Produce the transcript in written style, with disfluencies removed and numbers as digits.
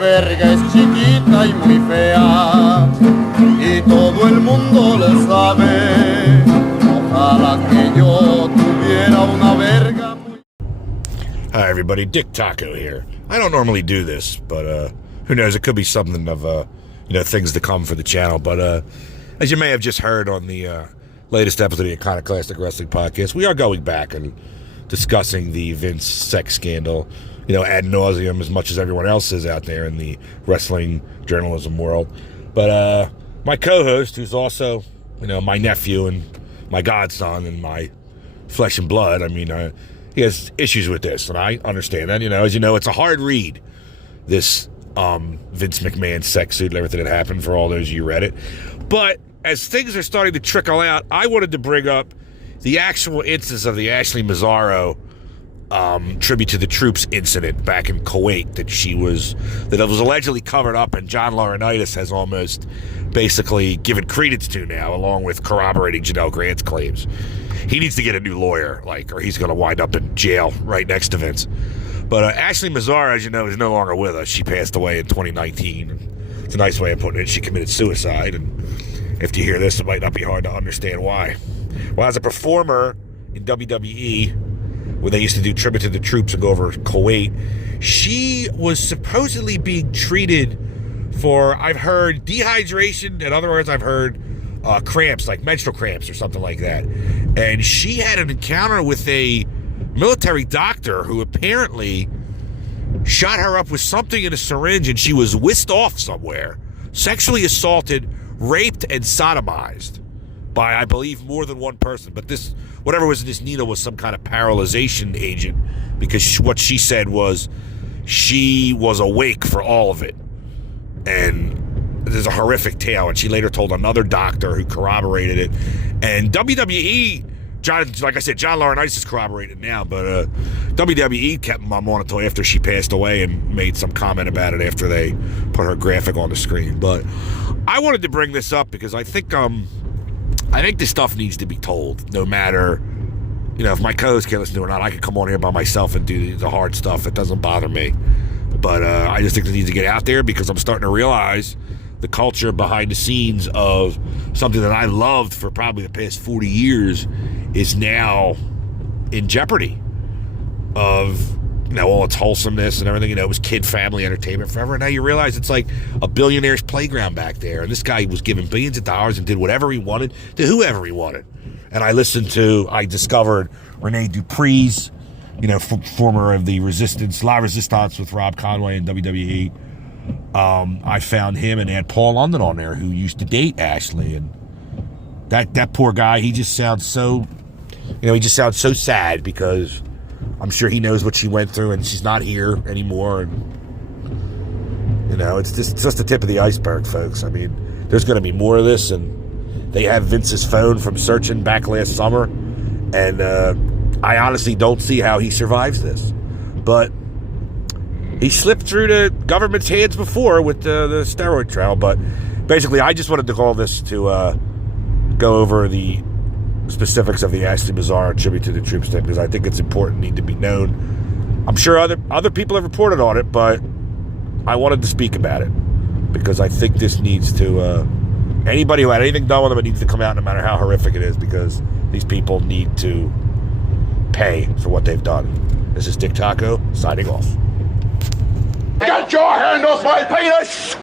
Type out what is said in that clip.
verga es chiquita y muy fea, y todo el mundo lo sabe. Ojalá que yo tuviera una verga muy... Hi everybody, Dick Taco here. I don't normally do this, but who knows, it could be something of things to come for the channel. But as you may have just heard on the latest episode of the Iconoclastic Wrestling Podcast, we are going back and discussing the Vince sex scandal, ad nauseum, as much as everyone else is out there in the wrestling journalism world. But my co-host, who's also, my nephew and my godson and my flesh and blood, he has issues with this, and I understand that. As you know, it's a hard read, this Vince McMahon sex suit and everything that happened, for all those of you read it. But as things are starting to trickle out, I wanted to bring up the actual instance of the Ashley Massaro tribute to the troops incident back in Kuwait that was allegedly covered up, and John Laurinaitis has almost basically given credence to now, along with corroborating Janelle Grant's claims. He needs to get a new lawyer, or he's going to wind up in jail right next to Vince. But Ashley Massaro, as you know, is no longer with us. She passed away in 2019. It's a nice way of putting it. She committed suicide, and if you hear this, it might not be hard to understand why. Well, as a performer in WWE, when they used to do tribute to the troops and go over Kuwait, she was supposedly being treated for, I've heard, dehydration. In other words, I've heard cramps, like menstrual cramps or something like that. And she had an encounter with a military doctor who apparently shot her up with something in a syringe, and she was whisked off somewhere, sexually assaulted, raped, and sodomized by, I believe, more than one person. But this, whatever was in this needle, was some kind of paralyzation agent, because what she said was she was awake for all of it. And there's a horrific tale, and she later told another doctor who corroborated it. And WWE, like I said, John Laurinaitis is corroborated now, but WWE kept mum on until after she passed away and made some comment about it after they put her graphic on the screen. But I wanted to bring this up because I think this stuff needs to be told, no matter, if my co-host can't listen to it or not. I could come on here by myself and do the hard stuff. It doesn't bother me. But I just think it needs to get out there, because I'm starting to realize the culture behind the scenes of something that I loved for probably the past 40 years is now in jeopardy of, all its wholesomeness and everything. It was kid family entertainment forever. And now you realize it's like a billionaire's playground back there. And this guy was given billions of dollars and did whatever he wanted to whoever he wanted. And I discovered Rene Dupree's, former of the Resistance, La Resistance with Rob Conway and WWE. I found him and had Paul London on there, who used to date Ashley, and that poor guy, he just sounds so, so sad, because I'm sure he knows what she went through, and she's not here anymore. And it's just the tip of the iceberg, folks. There's going to be more of this, and they have Vince's phone from searching back last summer, and I honestly don't see how he survives this. But he slipped through the government's hands before with the steroid trial. But basically, I just wanted to call this to go over the specifics of the Ashley Massaro tribute to the troops thing, because I think it's important, need to be known. I'm sure other people have reported on it, but I wanted to speak about it because I think this needs to, anybody who had anything done with them, it needs to come out, no matter how horrific it is, because these people need to pay for what they've done. This is Dick Taco, signing off. Get your hand off my penis!